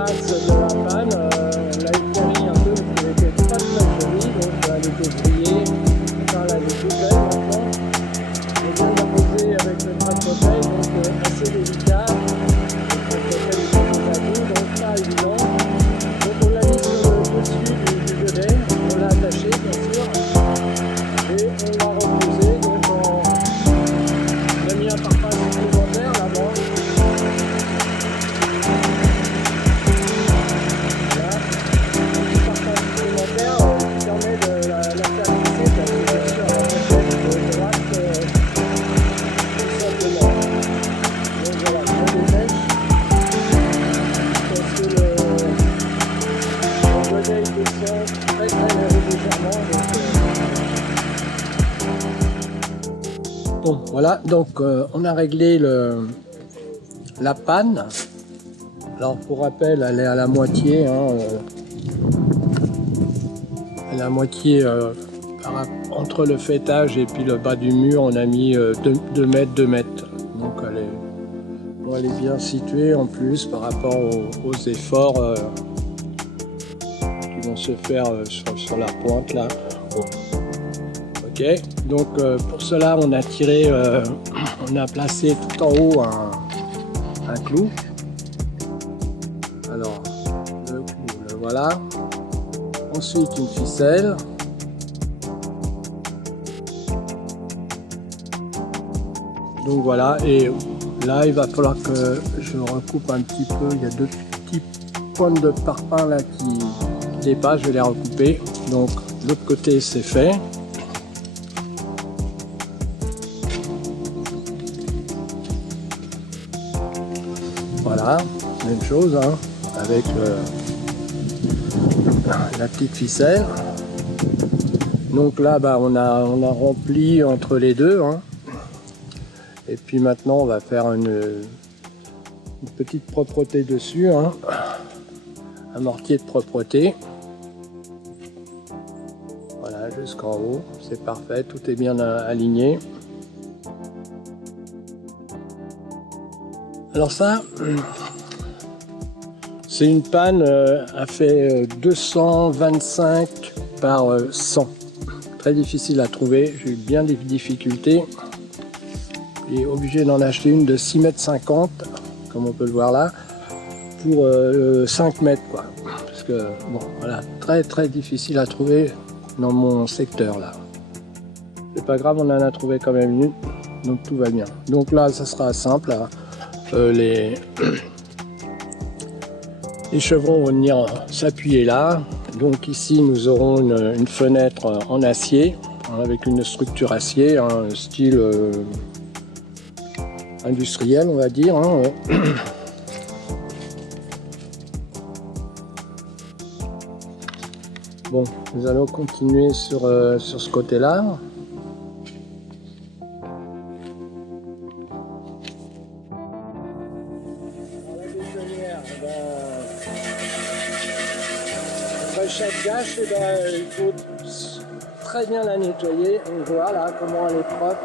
place de la panne, la écurie un peu qui n'était pas très jolie, donc elle était striée, enfin elle est toute belle maintenant. On vient de la poser avec le tractopelle, donc assez délicat. Le tractopelle est plus à bout, donc pas évident. Donc on l'a mis sur le dessus du godet, on l'a attaché bien sûr, et on l'a reposé, donc on a mis un parpaing supplémentaire là-bas. Bon, voilà, donc on a réglé la panne. Alors pour rappel, elle est à la moitié, hein, elle est à moitié entre le fêtage et puis le bas du mur, on a mis 2 mètres, 2 mètres. Donc elle est bien située en plus par rapport aux efforts qui vont se faire sur la pointe là. Bon. Ok, donc pour cela on a tiré, on a placé tout en haut un clou. Alors le clou, le voilà. Ensuite une ficelle. Donc voilà, et là il va falloir que je recoupe un petit peu. Il y a 2 petites pointes de parpaing là qui dépassent, je vais les recouper. Donc de l'autre côté c'est fait. Voilà, même chose hein, avec la petite ficelle. Donc là on a rempli entre les deux. Hein. Et puis maintenant on va faire une petite propreté dessus. Hein. Un mortier de propreté. Voilà, jusqu'en haut, c'est parfait, tout est bien aligné. Alors ça, c'est une panne, a fait 225 par 100. Très difficile à trouver, j'ai eu bien des difficultés. J'ai obligé d'en acheter une de 6,50 m, comme on peut le voir là, pour 5 mètres quoi. Parce que bon, voilà, très difficile à trouver dans mon secteur là. C'est pas grave, on en a trouvé quand même une, donc tout va bien. Donc là, ça sera simple. Hein. Les chevrons vont venir s'appuyer là. Donc ici nous aurons une fenêtre en acier avec une structure acier, un style industriel on va dire. Hein. Bon, nous allons continuer sur ce côté là. Chaque gâche, il faut très bien la nettoyer. On voit là comment elle est propre.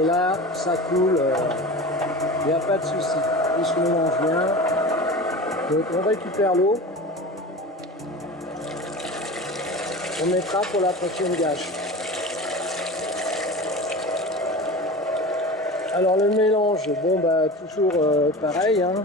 Et là, ça coule. Il n'y a pas de souci. Il se mélange bien. Donc on récupère l'eau. On mettra pour la prochaine gâche. Alors le mélange, bon bah toujours pareil. Hein.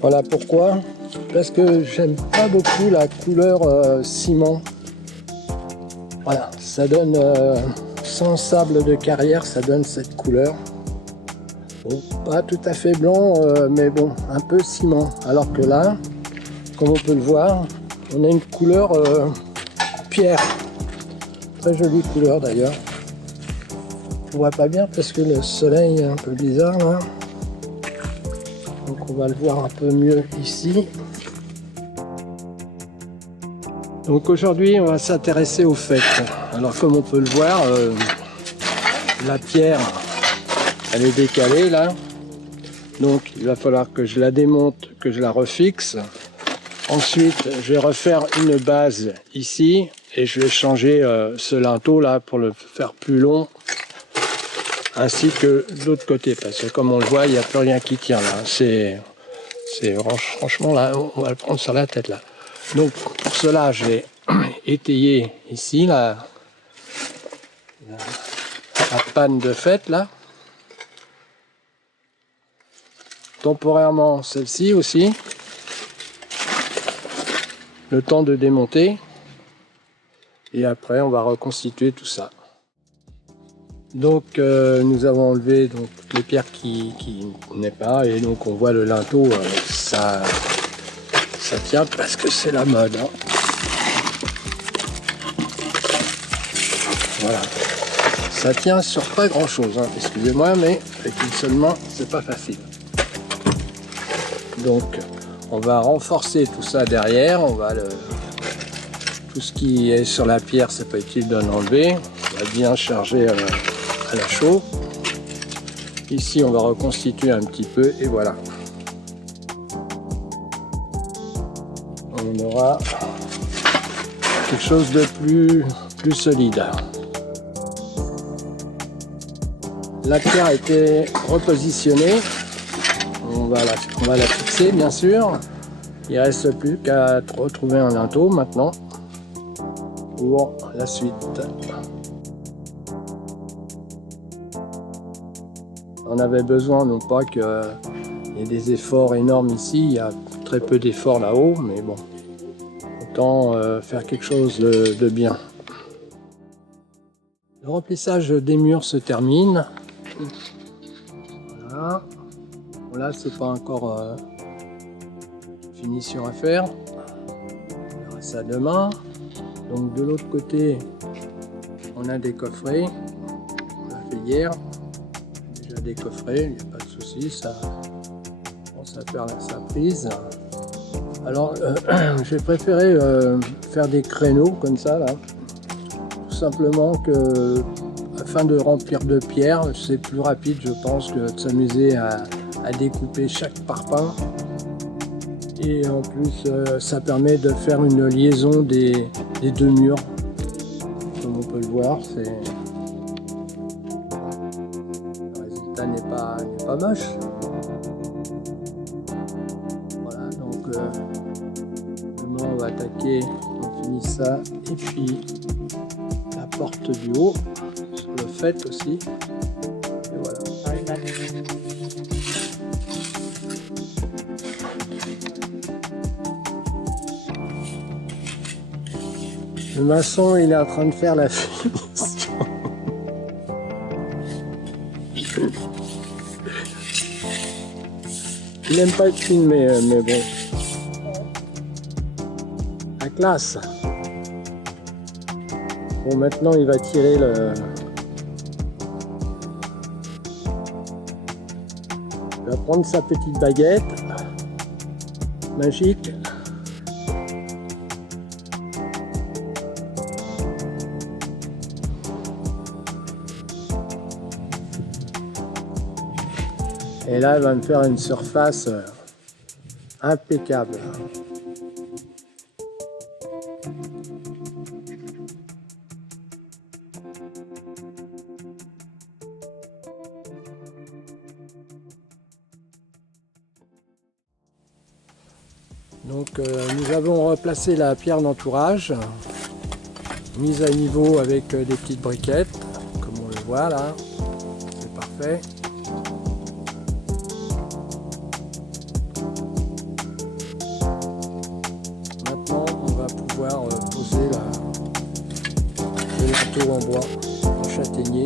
Voilà pourquoi, parce que j'aime pas beaucoup la couleur ciment. Voilà, ça donne sans sable de carrière, ça donne cette couleur. Bon, pas tout à fait blanc, mais bon, un peu ciment. Alors que là, comme on peut le voir, on a une couleur pierre. Très jolie couleur d'ailleurs. On voit pas bien parce que le soleil est un peu bizarre là. Donc on va le voir un peu mieux ici. Donc aujourd'hui on va s'intéresser au faîte. Alors comme on peut le voir, la pierre elle est décalée là. Donc il va falloir que je la démonte, que je la refixe. Ensuite je vais refaire une base ici et je vais changer ce linteau là pour le faire plus long. Ainsi que de l'autre côté, parce que comme on le voit, il n'y a plus rien qui tient là. C'est franchement là, on va le prendre sur la tête là. Donc pour cela, je vais étayer ici la panne de faîte là. Temporairement celle-ci aussi. Le temps de démonter. Et après, on va reconstituer tout ça. Donc nous avons enlevé donc, toutes les pierres qui n'est pas, et donc on voit le linteau, ça tient parce que c'est la mode. Hein. Voilà, ça tient sur pas grand chose, hein. Excusez-moi, mais avec une seule main, c'est pas facile. Donc on va renforcer tout ça derrière, on va tout ce qui est sur la pierre, c'est pas utile d'en enlever, on va bien charger à la chaux. Ici on va reconstituer un petit peu et voilà. On aura quelque chose de plus solide. La pierre a été repositionnée. On va la fixer bien sûr. Il ne reste plus qu'à retrouver un linteau maintenant pour la suite. On avait besoin, non pas qu'il y ait des efforts énormes ici, il y a très peu d'efforts là-haut, mais bon, autant faire quelque chose de bien. Le remplissage des murs se termine. Voilà. Bon, là, c'est pas encore finition à faire. On verra ça demain. Donc de l'autre côté, on a des coffrets. On l'a fait hier. Des coffrets, il n'y a pas de souci, ça perd sa prise. Alors j'ai préféré faire des créneaux comme ça là, tout simplement que afin de remplir de pierre, c'est plus rapide je pense que de s'amuser à découper chaque parpaing, et en plus ça permet de faire une liaison des deux murs, comme on peut le voir. N'est pas moche. Voilà, donc demain on va attaquer, on finit ça, et puis la porte du haut, sur le faîte aussi. Et voilà. Le maçon il est en train de faire la finition. Il n'aime pas être filmé, mais bon. La classe. Bon, maintenant il va tirer le... Il va prendre sa petite baguette magique. Et là, elle va me faire une surface impeccable. Donc nous avons replacé la pierre d'entourage, mise à niveau avec des petites briquettes, comme on le voit là, c'est parfait. Poser le linteau en bois en châtaignier.